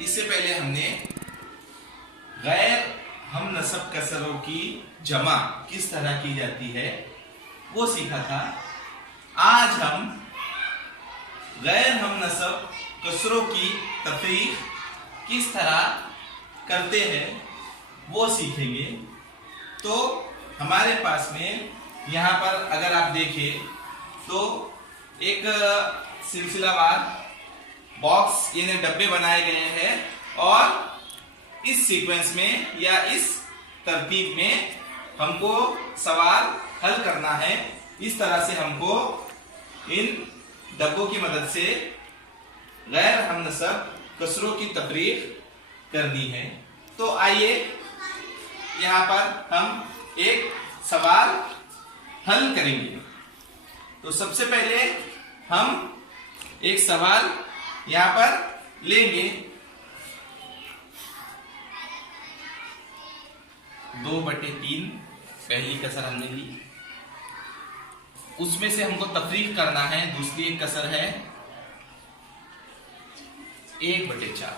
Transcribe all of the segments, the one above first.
इससे पहले हमने गैर हम नसब कसरों की जमा किस तरह की जाती है वो सीखा था। आज हम गैर हम नसब कसरों की तफरीक किस तरह करते हैं वो सीखेंगे। तो हमारे पास में यहाँ पर अगर आप देखें तो एक सिलसिलावार बॉक्स यानी डब्बे बनाए गए हैं और इस सीक्वेंस में या इस तरतीब में हमको सवाल हल करना है। इस तरह से हमको इन डब्बों की मदद से गैर हमनसब कसरों की तफरीक करनी है। तो आइए यहाँ पर हम एक सवाल हल करेंगे। तो सबसे पहले हम एक सवाल यहाँ पर लेंगे। 2/3 पहली कसर हमने ली, उसमें से हमको तफरीक करना है। दूसरी एक कसर है 1/4।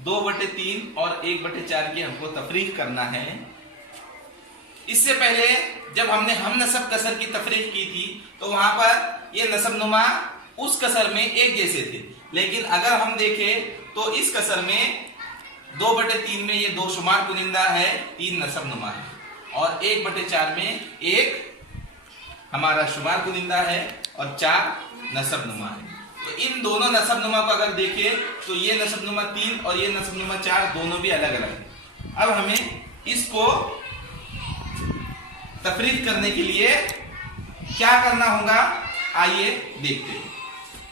2/3 और 1/4 की हमको तफरीक करना है। इससे पहले जब हमने हम नसब कसर की तफरीक की थी तो वहां पर ये नसब नुमा उस कसर में एक जैसे थे, लेकिन अगर हम देखें तो इस कसर में 2/3 में ये 2 शुमार कुनिंदा है, 3 नसब नुमा है, और 1/4 में 1 हमारा शुमार कुनिंदा है और 4 नसब नुमा है। तो इन दोनों नसब नुमा को अगर देखें तो ये नसब नुमा 3 और ये नसब नुमा 4 दोनों भी अलग अलग है। अब हमें इसको तफरीक करने के लिए क्या करना होगा, आइए देखते हैं।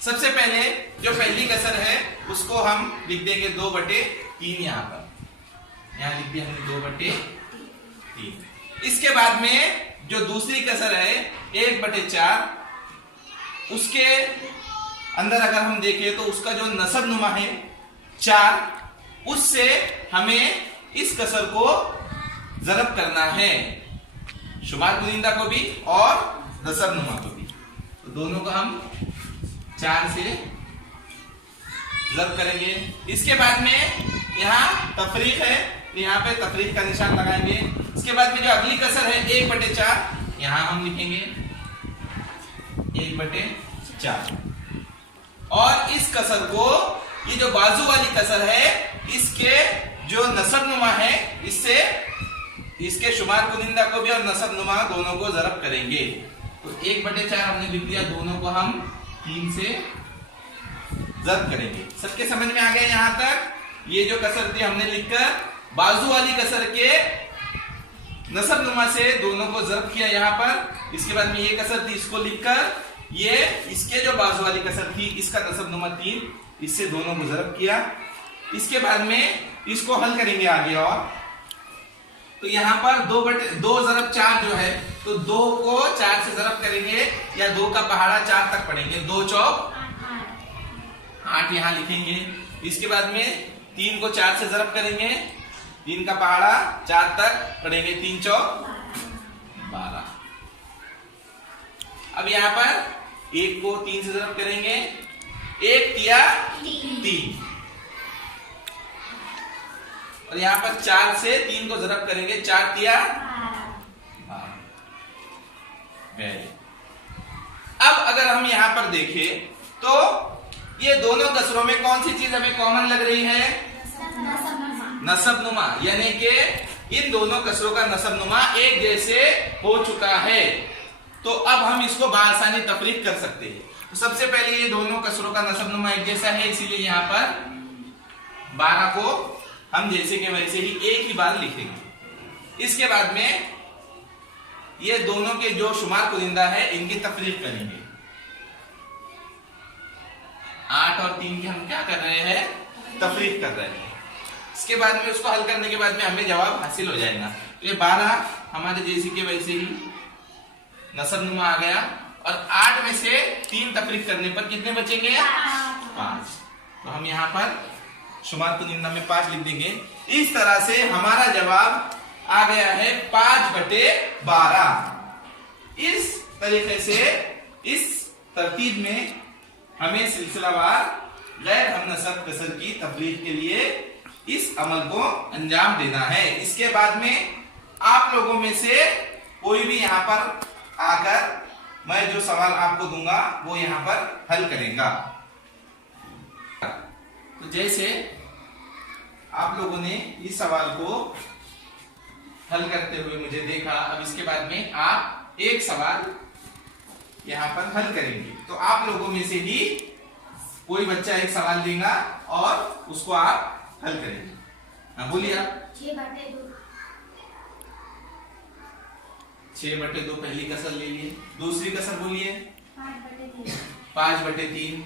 सबसे पहले जो पहली कसर है उसको हम लिख देंगे 2/3 यहाँ पर, यहाँ लिख दिया हमने 2/3। इसके बाद में जो दूसरी कसर है 1/4, उसके अंदर अगर हम देखें तो उसका जो नसब नुमा है 4, उससे हमें इस कसर को जरब करना है, शुमार कुनिंदा को भी और नसब नुमा को भी। तो दोनों को हम 4 से जरब करेंगे। इसके बाद में यहाँ तफरीक है, यहाँ पे तफरीक का निशान लगाएंगे। इसके बाद में जो अगली कसर है 1/4, यहाँ हम लिखेंगे 1/4। और इस कसर को, ये जो बाजू वाली कसर है, इसके जो नसब नुमा है इससे इसके शुमार कुनिंदा को भी और नसब नुमा दोनों को जरब करेंगे। तो 1/4 हमने लिख दिया, दोनों को हम 3 से जरब करेंगे। सबके समझ में आ गया यहाँ तक। ये जो कसर थी हमने लिखकर बाजू वाली कसर के नसब नुमा से दोनों को जरब किया यहाँ पर। इसके बाद में ये कसर थी, इसको लिखकर ये इसके जो बाजू वाली कसर थी इसका नसब नुमा 3, इससे दोनों को जरब किया। इसके बाद में इसको हल करेंगे आगे। और तो यहाँ पर 2/4 जो है, तो 2 को 4 से जरब करेंगे या 2 का पहाड़ा 4 तक पढ़ेंगे। 2 चौक 8 यहाँ लिखेंगे। इसके बाद में 3 को 4 से जरब करेंगे, 3 का पहाड़ा 4 तक पढ़ेंगे, 3 चौक 12। अब यहाँ पर 1 को 3 से जरब करेंगे, 1 तिया 3, और यहाँ पर 4 से 3 को जरब करेंगे, 4 तिया 12। अब अगर हम यहाँ पर देखें तो ये दोनों कसरों में कौन सी चीज हमें कॉमन लग रही है, नसब नुमा, यानी कि इन दोनों कसरों का नसब नुमा एक जैसे हो चुका है। तो अब हम इसको बआसानी तफरीक कर सकते हैं। तो सबसे पहले ये दोनों कसरों का नसब नुमा एक जैसा है, इसीलिए यहाँ पर 12 को हम जैसे के वैसे ही एक ही बार लिखेंगे। इसके बाद में ये दोनों के जो शुमार कुनिंदा है इनकी तफरीक करेंगे। 8 और 3 की हम क्या कर रहे हैं, तफरीक कर रहे हैं। इसके बाद में उसको हल करने के बाद में हमें जवाब हासिल हो जाएगा। तो ये 12 हमारे जैसे के वैसे ही नसब नुमा आ गया, और 8 में से 3 तफरीक करने पर कितने बचेंगे, 5। तो हम यहाँ पर शुमार कुनिंदा में 5 लिख देंगे। इस तरह से हमारा जवाब आ गया है 5/12। इस तरीके से इस तरतीब में हमें सिलसिलावार गैर हम नसब कसर की तफरीक के लिए इस अमल को अंजाम देना है। इसके बाद में आप लोगों में से कोई भी यहाँ पर आकर मैं जो सवाल आपको दूंगा वो यहाँ पर हल करेगा। तो जैसे आप लोगों ने इस सवाल को हल करते हुए मुझे देखा, अब इसके बाद में आप एक सवाल यहाँ पर हल करेंगे। तो आप लोगों में से ही कोई बच्चा एक सवाल देगा और उसको आप हल करेंगे। हाँ बोलिए आप। 6/2। 6/2 पहली कसर ले लिए। दूसरी कसर बोलिए। 5/3। 5/3।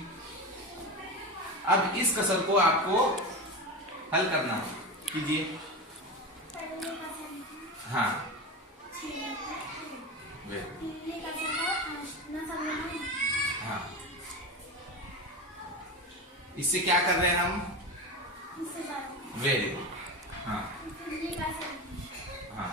अब इस कसर को आपको हल करना है, कीजिए। हाँ हाँ, इससे क्या कर रहे हैं हम? Very good. हाँ हाँ,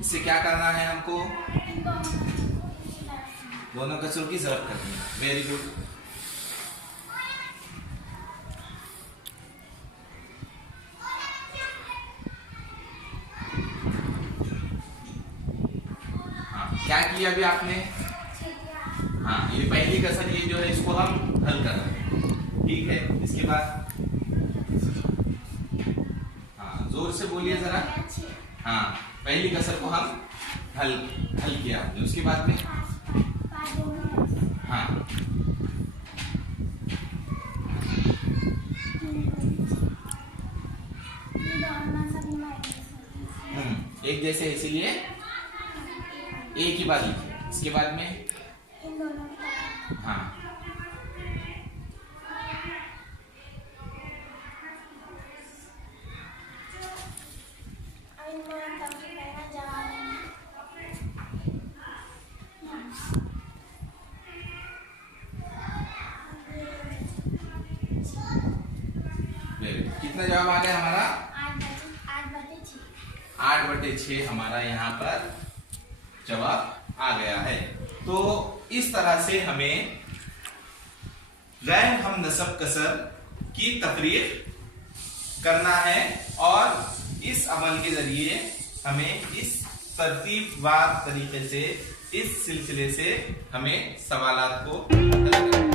इससे क्या करना है हमको? दोनों कसरों की जरूरत करनी है। Very good. हाँ, क्या किया अभी आपने? हाँ, ये पहली कसर, ये जो है इसको हम हल कर रहे हैं, ठीक है। इसके बाद हाँ जोर से बोलिए जरा। हाँ, पहली कसर को हम हल किया हमने। उसके बाद में हाँ एक जैसे, इसीलिए एक ही बात लिखिए। इसके बाद में हाँ कितना जवाब आ गया हमारा? 8/6 हमारा यहाँ पर जवाब आ गया है। तो इस तरह से हमें गैर हम नसब कसर की तफरीक करना है और इस अमल के जरिए हमें इस तरतीबवार तरीके से, इस सिलसिले से हमें सवालात को हल करना है।